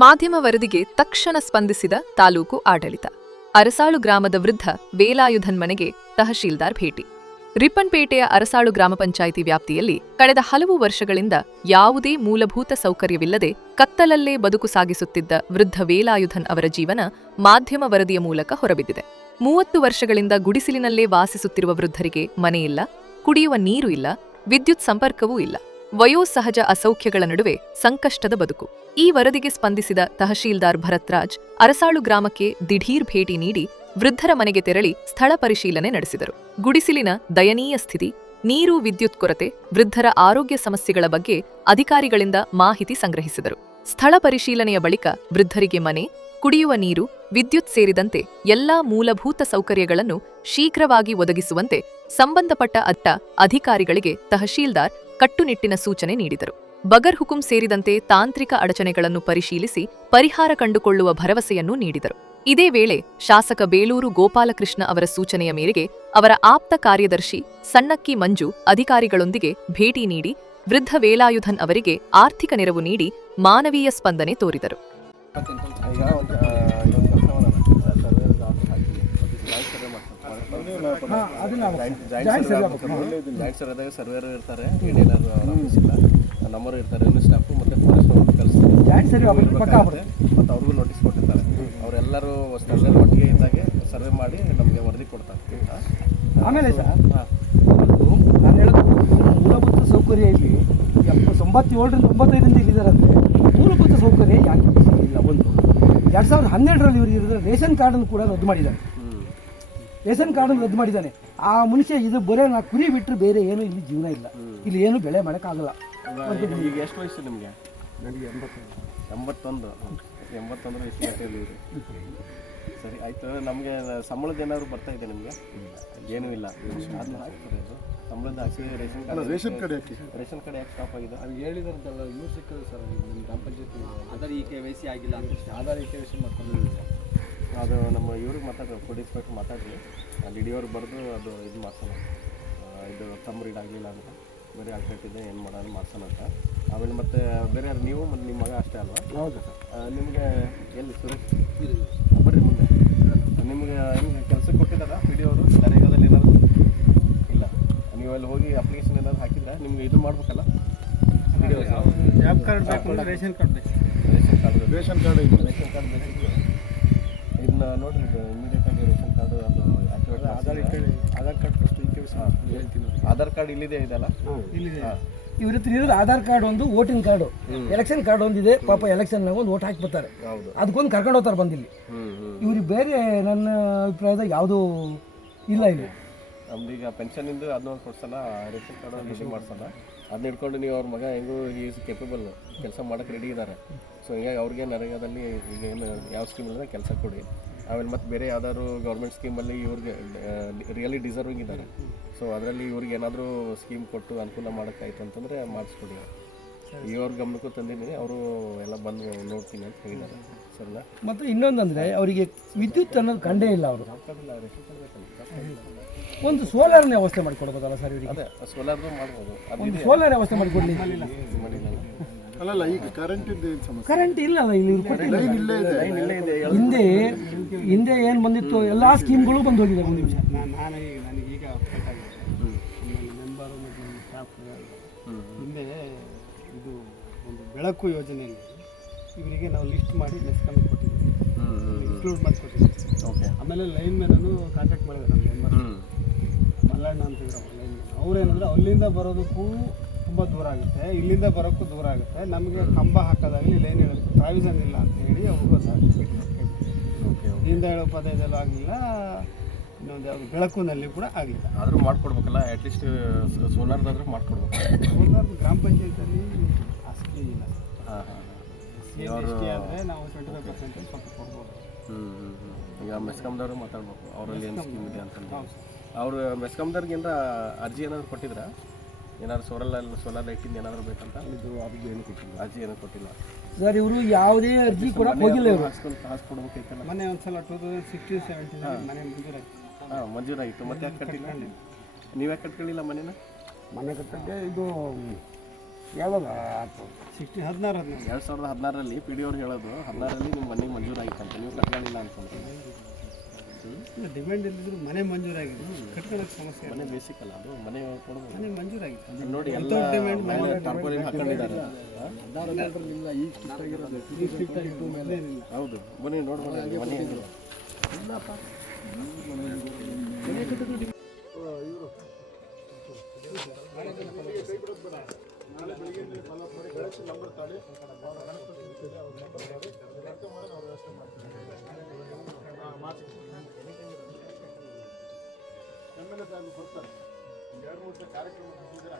ಮಾಧ್ಯಮ ವರದಿಗೆ ತಕ್ಷಣ ಸ್ಪಂದಿಸಿದ ತಾಲೂಕು ಆಡಳಿತ. ಅರಸಾಳು ಗ್ರಾಮದ ವೃದ್ಧ ವೇಲಾಯುಧನ್ ಮನೆಗೆ ತಹಶೀಲ್ದಾರ್ ಭೇಟಿ. ರಿಪ್ಪನ್ಪೇಟೆಯ ಅರಸಾಳು ಗ್ರಾಮ ಪಂಚಾಯಿತಿ ವ್ಯಾಪ್ತಿಯಲ್ಲಿ ಕಳೆದ ಹಲವು ವರ್ಷಗಳಿಂದ ಯಾವುದೇ ಮೂಲಭೂತ ಸೌಕರ್ಯವಿಲ್ಲದೆ ಕತ್ತಲಲ್ಲೇ ಬದುಕು ಸಾಗಿಸುತ್ತಿದ್ದ ವೃದ್ಧ ವೇಲಾಯುಧನ್ ಅವರ ಜೀವನ ಮಾಧ್ಯಮ ವರದಿಯ ಮೂಲಕ ಹೊರಬಿದ್ದಿದೆ. 30 ವರ್ಷಗಳಿಂದ ಗುಡಿಸಿಲಿನಲ್ಲೇ ವಾಸಿಸುತ್ತಿರುವ ವೃದ್ಧರಿಗೆ ಮನೆಯಿಲ್ಲ, ಕುಡಿಯುವ ನೀರು ಇಲ್ಲ, ವಿದ್ಯುತ್ ಸಂಪರ್ಕವೂ ಇಲ್ಲ. ವಯೋಸಹಜ ಅಸೌಖ್ಯಗಳ ನಡುವೆ ಸಂಕಷ್ಟದ ಬದುಕು. ಈ ವರದಿಗೆ ಸ್ಪಂದಿಸಿದ ತಹಶೀಲ್ದಾರ್ ಭರತ್ರಾಜ್ ಅರಸಾಳು ಗ್ರಾಮಕ್ಕೆ ದಿಢೀರ್ ಭೇಟಿ ನೀಡಿ ವೃದ್ಧರ ಮನೆಗೆ ತೆರಳಿ ಸ್ಥಳ ಪರಿಶೀಲನೆ ನಡೆಸಿದರು. ಗುಡಿಸಿಲಿನ ದಯನೀಯ ಸ್ಥಿತಿ, ನೀರು, ವಿದ್ಯುತ್ ಕೊರತೆ, ವೃದ್ಧರ ಆರೋಗ್ಯ ಸಮಸ್ಯೆಗಳ ಬಗ್ಗೆ ಅಧಿಕಾರಿಗಳಿಂದ ಮಾಹಿತಿ ಸಂಗ್ರಹಿಸಿದರು. ಸ್ಥಳ ಪರಿಶೀಲನೆಯ ಬಳಿಕ ವೃದ್ಧರಿಗೆ ಮನೆ, ಕುಡಿಯುವ ನೀರು, ವಿದ್ಯುತ್ ಸೇರಿದಂತೆ ಎಲ್ಲಾ ಮೂಲಭೂತ ಸೌಕರ್ಯಗಳನ್ನು ಶೀಘ್ರವಾಗಿ ಒದಗಿಸುವಂತೆ ಸಂಬಂಧಪಟ್ಟ ಅಧಿಕಾರಿಗಳಿಗೆ ತಹಶೀಲ್ದಾರ್ ಕಟ್ಟುನಿಟ್ಟಿನ ಸೂಚನೆ ನೀಡಿದರು. ಬಗರ್ ಹುಕುಂ ಸೇರಿದಂತೆ ತಾಂತ್ರಿಕ ಅಡಚಣೆಗಳನ್ನು ಪರಿಶೀಲಿಸಿ ಪರಿಹಾರ ಕಂಡುಕೊಳ್ಳುವ ಭರವಸೆಯನ್ನು ನೀಡಿದರು. ಇದೇ ವೇಳೆ ಶಾಸಕ ಬೇಲೂರು ಗೋಪಾಲಕೃಷ್ಣ ಅವರ ಸೂಚನೆಯ ಮೇರೆಗೆ ಅವರ ಆಪ್ತ ಕಾರ್ಯದರ್ಶಿ ಸಣ್ಣಕ್ಕಿ ಮಂಜು ಅಧಿಕಾರಿಗಳೊಂದಿಗೆ ಭೇಟಿ ನೀಡಿ ವೃದ್ಧ ವೇಲಾಯುಧನ್ ಅವರಿಗೆ ಆರ್ಥಿಕ ನೆರವು ನೀಡಿ ಮಾನವೀಯ ಸ್ಪಂದನೆ ತೋರಿದರು. ಸರ್ವೇರ್ ಇರ್ತಾರೆ, ನಮ್ಮರು ಇರ್ತಾರೆ, ಸ್ಟಾಫ್ ಮತ್ತು ಮತ್ತು ಅವ್ರಿಗೂ ನೋಟಿಸ್ ಕೊಟ್ಟಿರ್ತಾರೆ. ಅವರೆಲ್ಲರೂ ಸ್ಥಳದಲ್ಲಿ ಒಟ್ಟಿಗೆ ಇದ್ದಾಗೆ ಸರ್ವೆ ಮಾಡಿ ನಮಗೆ ವರದಿ ಕೊಡ್ತಾರೆ. ಆಮೇಲೆ ಸರ್ ನಾನು ಹೇಳೋದು ಮೂಲಭೂತ ಸೌಕರ್ಯ ಇಲ್ಲಿ 97ರಿಂದ 95ರಿಂದ ಇಲ್ಲಿದ್ದಾರಂತೆ. ಮೂಲಭೂತ ಸೌಕರ್ಯ ಯಾಕೆ ಇಲ್ಲ? ಒಂದು 2012ರಲ್ಲಿ ಇವರು ಇರೋದು ರೇಷನ್ ಕಾರ್ಡನ್ನು ಕೂಡ ರದ್ದು ಮಾಡಿದ್ದಾರೆ. ರೇಷನ್ ಕಾರ್ಡನ್ನು ರದ್ದು ಮಾಡಿದ್ದಾನೆ ಆ ಮನುಷ್ಯ. ಇದು ಬರೀ ನಾ ಕುರಿ ಬಿಟ್ಟರೆ ಬೇರೆ ಏನು ಇಲ್ಲಿ ಜೀವನ ಇಲ್ಲ, ಇಲ್ಲಿ ಏನು ಬೆಳೆ ಮಾಡೋಕ್ಕಾಗಲ್ಲ. ಈಗ ಎಷ್ಟು ವಯಸ್ಸು ನಿಮಗೆ? ನನಗೆ 81. 81 ವಯಸ್ಸಲ್ಲಿ ಇವರು. ಸರಿ ಆಯಿತು. ನಮಗೆ ಸಂಬಳದ ಏನಾದ್ರು ಬರ್ತಾ ಇದೆ ನಿಮಗೆ? ಏನೂ ಇಲ್ಲ. ಅದನ್ನ ಹಾಕ್ತಾರೆ, ಅದು ಸಂಬಳದ ಹಾಕಿ ರೇಷನ್ ಕಾರ್ಡ್ ಯಾಕೆ ಸ್ಟಾಪ್ ಆಗಿದೆ? ಅದು ಹೇಳಿದಾರಲ್ಲ, ಇನ್ನೂ ಸಿಕ್ಕದು ಸರ್. ನಿಮ್ಮ ಗ್ರಾಮ ಪಂಚಾಯತಿ ಆಧಾರ್ KYC ಆಗಿಲ್ಲ ಅಂತ ಆಧಾರ್ KYC ಮಾಡ್ಕೊಂಡಿಲ್ಲ. ಅದು ನಮ್ಮ ಇವ್ರಿಗೆ ಮಾತಾಡ್ರಿ, ಕೊಡಿಸ್ಬೇಕು ಮಾತಾಡ್ರಿ. ಅಲ್ಲಿ ಇಡಿಯವ್ರು ಬರೆದು ಅದು ಇದು ಮಾಡ್ಸೋಣ, ಇದು ತಮ್ಮ ರೀಡ್ ಆಗಲಿಲ್ಲ ಅಂತ ಬೇರೆ ಆಗ್ತಾಯಿದೆ, ಏನು ಮಾಡೋಣ ಮಾಡ್ಸೋಣ ಅಂತ. ಆಮೇಲೆ ಮತ್ತೆ ಬೇರೆ ಯಾರು ನೀವು ಮತ್ತು ನಿಮ್ಮ ಮಗ ಅಷ್ಟೇ ಅಲ್ವಾ? ಹೌದು ಸರ್. ನಿಮಗೆ ಎಲ್ಲಿ ಸುರೇಶ್ ಬರ್ರಿ ಮುಂದೆ. ನಿಮಗೆ ಹೆಂಗೆ ಕೆಲಸಕ್ಕೆ ಕೊಟ್ಟಿದ್ದಾರ PDಯವರು? ನರೇಗಾದಲ್ಲಿ ಏನಾದ್ರು ಇಲ್ಲ? ನೀವು ಅಲ್ಲಿ ಹೋಗಿ ಅಪ್ಲಿಕೇಶನ್ ಏನಾದ್ರು ಹಾಕಿದ್ರೆ ನಿಮ್ಗೆ ಇದು ಮಾಡ್ಬೇಕಲ್ಲ, ಜಾಬ್ ಕಾರ್ಡ್ ಬೇಕು, ರೇಷನ್ ಕಾರ್ಡ್ ಬೇಕು. ರೇಷನ್ ಕಾರ್ಡ್ ಬೇಕಿತ್ತು. ಇದನ್ನ ನೋಡಿರಿ, ಇದು ಇಮಿಡಿಯೇಟಾಗಿ ರೇಷನ್ ಕಾರ್ಡು ಅದು ಆ್ಯಕ್ಟಿವೇಟ್. ಆಧಾರ್ ಕಾರ್ಡ್ ಫಸ್ಟ್ ಹೇಳ್ತೀನಿ. ಆಧಾರ್ ಕಾರ್ಡ್ ಇಲ್ಲಿದೆ ಇದೆಲ್ಲ ಇಲ್ಲಿದೆ. ಇವ್ರ ಹತ್ರ ಇರೋದು ಆಧಾರ್ ಕಾರ್ಡ್ ಒಂದು, ವೋಟಿಂಗ್ ಕಾರ್ಡು, ಎಲೆಕ್ಷನ್ ಕಾರ್ಡ್ ಒಂದಿದೆ. ಪಾಪ ಎಲೆಕ್ಷನ್ನಾಗ ಒಂದು ವೋಟ್ ಹಾಕಿ ಬರ್ತಾರೆ, ಅದಕ್ಕೊಂದು ಕರ್ಕೊಂಡು ಹೋಗ್ತಾರೆ ಬಂದಿಲ್ಲಿ. ಇವ್ರಿಗೆ ಬೇರೆ ನನ್ನ ಅಭಿಪ್ರಾಯದಾಗ ಯಾವುದೂ ಇಲ್ಲ ಇಲ್ಲಿ. ನಮ್ದೀಗ ಪೆನ್ಷನಿಂದ ಅದನ್ನೊಂದು ಕೊಡ್ಸೋಣ, ರೇಷನ್ ಕಾರ್ಡ್ ಇಶ್ಯೂ ಮಾಡ್ಸೋಣ. ಅದನ್ನ ಇಟ್ಕೊಂಡು ನೀವು ಅವ್ರ ಮಗ ಹೆಂಗೂ ಈಸ್ ಕೇಪಬಲ್, ಕೆಲಸ ಮಾಡೋಕ್ಕೆ ರೆಡಿ ಇದ್ದಾರೆ. ಸೊ ಹೀಗಾಗಿ ಅವ್ರಿಗೆ ನರೇಗಾದಲ್ಲಿ ಈಗ ಏನು ಯಾವ ಸ್ಕೀಮಲ್ಲಿ ಕೆಲಸ ಕೊಡಿ. ಆಮೇಲೆ ಮತ್ತು ಬೇರೆ ಯಾವ್ದಾದ್ರು ಗೌರ್ಮೆಂಟ್ ಸ್ಕೀಮಲ್ಲಿ ಇವ್ರಿಗೆ ರಿಯಲಿ ಡಿಸರ್ವಿಂಗ್ ಇದ್ದಾರೆ. ಸೊ ಅದರಲ್ಲಿ ಇವ್ರಿಗೆ ಏನಾದರೂ ಸ್ಕೀಮ್ ಕೊಟ್ಟು ಅನುಕೂಲ ಮಾಡೋಕ್ಕಾಯ್ತು ಅಂತಂದರೆ ಮಾಡಿಸ್ಕೊಡಿ. ಇವ್ರ ಗಮನಕ್ಕೂ ತಂದಿದ್ದೀನಿ, ಅವರು ಎಲ್ಲ ಬಂದು ನೋಡ್ತೀನಿ ಅಂತ ಹೇಳಿದ್ದಾರೆ. ಸರಿನಾ? ಮತ್ತು ಇನ್ನೊಂದಂದರೆ ಅವರಿಗೆ ವಿದ್ಯುತ್ ಅನ್ನೋದು ಕಂಡೇ ಇಲ್ಲ. ಅವರು ಒಂದು ಸೋಲಾರ್ನ ವ್ಯವಸ್ಥೆ ಮಾಡಿಕೊಡ್ಬೋದಲ್ಲ ಸರ್ ಇವರಿಗೆ? ಅದೇ ಸೋಲಾರ್ದು ಮಾಡ್ಬೋದು. ಒಂದು ಸೋಲಾರ್ ವ್ಯವಸ್ಥೆ ಮಾಡಿಕೊಡ್ಲಿ. ಅಲ್ಲಲ್ಲ, ಈಗ ಕರೆಂಟ್ ಇಲ್ಲಲ್ಲ ಇಲ್ಲಿ. ಹಿಂದೆ ಏನು ಬಂದಿತ್ತು ಎಲ್ಲ ಸ್ಕೀಮ್ಗಳು ಬಂದು ಹೋಗಿದೆ. ಒಂದು ನಿಮಿಷ, ನನಗೀಗ ಮೆಂಬರು ಮತ್ತು ಸ್ಟಾಫ್ ಹಿಂದೆ ಇದು ಒಂದು ಬೆಳಕು ಯೋಜನೆಯಲ್ಲಿ ಇವರಿಗೆ ನಾವು ಲಿಸ್ಟ್ ಮಾಡಿ ಮೆಸ್ಕಾಮ್ ಕೊಟ್ಟಿದ್ದೀವಿ, ಇನ್ಕ್ಲೂಡ್ ಮಾಡಿಕೊಟ್ಟಿದ್ದೀವಿ. ಓಕೆ. ಆಮೇಲೆ ಲೈನ್ ಮ್ಯಾನನ್ನು ಕಾಂಟ್ಯಾಕ್ಟ್ ಮಾಡಿದ್ರು ನಮ್ಮ ಮೆಂಬರ್ ಮಲ್ಲಣ್ಣ ಅಂತಿದ್ರು ಲೈನ್ ಮ್ಯಾನ್. ಅವ್ರೇನಂದ್ರೆ ಅಲ್ಲಿಂದ ಬರೋದಕ್ಕೂ ತುಂಬ ದೂರ ಆಗುತ್ತೆ, ಇಲ್ಲಿಂದ ಬರೋಕ್ಕೂ ದೂರ ಆಗುತ್ತೆ. ನಮಗೆ ಕಂಬ ಹಾಕೋದಾಗಲಿ ಲೈನ್ ಹೇಳೋದಕ್ಕೆ ಪ್ರಾವಿಷನ್ ಇಲ್ಲ ಅಂತ ಹೇಳಿ ಅವ್ರಿಗೂ ಓಕೆ. ಹಿಂದ ಹೇಳೋ ಪದ ಇದೆಲ್ಲ ಆಗಲಿಲ್ಲ. ಇನ್ನೊಂದು ಯಾವುದು ಬೆಳಕಿನಲ್ಲಿ ಕೂಡ ಆಗಲಿಲ್ಲ. ಆದರೂ ಮಾಡ್ಕೊಡ್ಬೇಕಲ್ಲ, ಅಟ್ಲೀಸ್ಟ್ ಸೋಲಾರ್ದಾದ್ರೂ ಮಾಡ್ಕೊಡ್ಬೇಕು. ಸೋಲಾರ್ ಗ್ರಾಮ ಪಂಚಾಯತಿಯಲ್ಲಿ ಆಸ್ತಿ ಇಲ್ಲ. ಆದರೆ ನಾವು 25% ಸ್ವಲ್ಪ ಕೊಡ್ಬೋದು. ಈಗ ಮೆಸ್ಕಾಮ್ದವರು ಮಾತಾಡ್ಬೇಕು, ಅವರಲ್ಲಿ ಏನು ಸ್ಕೀಮ್ ಇದೆ ಅಂತಂದು. ಅವರು ಮೆಸ್ಕಾಮ್ದವ್ರಿಗೆ ಏನಾರ ಅರ್ಜಿ ಏನಾದ್ರು ಕೊಟ್ಟಿದ್ರ? ಏನಾದ್ರು ಸೋಲಾರ್ ಲೈಟಿಂದ ಏನಾದರೂ ಬೇಕಂತ? ಇದು ಅರ್ಜಿ ಏನು ಕೊಟ್ಟಿಲ್ಲ ಸರ್. ಇವರು ಯಾವುದೇ ಅರ್ಜಿ ಕೂಡ ಹೋಗಿಲ್ಲ. ಇವರು ಹಾಸ್ಕೊಡ್ಬೇಕೈತಲ್ಲ. ಮೊನ್ನೆ ಒಂದ್ಸಲ 2016-17 ಮನೆ ಮಂಜೂರಾಗಿತ್ತು. ಮತ್ತೆ ಯಾಕೆ ಕಟ್ಟಿಲ್ಲ? ನೀವು ಯಾಕೆ ಕಟ್ಕೊಳ್ಳಿಲ್ಲ ಮನೇನ? ಮನೆ ಕಟ್ಟಕ್ಕೆ ಇದು ಯಾವಾಗ ಆಯ್ತು 2016ರಲ್ಲಿ ಪಿ ಡಿ ಅವ್ರು ಹೇಳೋದು 16ರಲ್ಲಿ ನಿಮ್ಮ ಮನೆಗೆ ಮಂಜೂರಾಗಿತ್ತಂತ ನೀವು ಕಟ್ಕೊಂಡಿಲ್ಲ ಅನ್ಕೊಂಡ್ರೆ ಡಿಮ್ಯಾಂಡ್ ಇಲ್ಲದಿದ್ರು ಮನೆ ಮಂಜೂರಾಗಿದೆ, ಕಟ್ಕೊಳ್ಳೋಕೆ ಸಮಸ್ಯೆ ಇಲ್ಲ. ಮನೆ ಬೇಸಿಕ್ ಅಲ್ಲ ಅದು, ಮನೆ ಕೊಡ್ಬೋದು. ಮನೆ ಮಂಜೂರಾಗಿದೆ ನೋಡಿ ಎಲ್ಲ ಟಾರ್ಪೋಲಿನ್ ಹಾಕೊಂಡಿದ್ದಾರೆ. ಹೌದು, ಬನ್ನಿ ನೋಡ್ಬೋದು ಮನೆ ಹೆಂಗಿದೆ. ನಾಳೆ ಬೆಳಿಗ್ಗೆ ಫಾಲೋ ಮಾಡಿ ಬೆಳಗ್ಗೆ ನಂಬರ್ ತಾಳಿ ವ್ಯವಸ್ಥೆ ಮಾಡ್ತೀನಿ. ಎಮ್ ಎಲ್ ಎ ಸಾಹೇಬ್ ಬರ್ತಾರೆ, 2-3 ಕಾರ್ಯಕ್ರಮ ಹಂಗೆ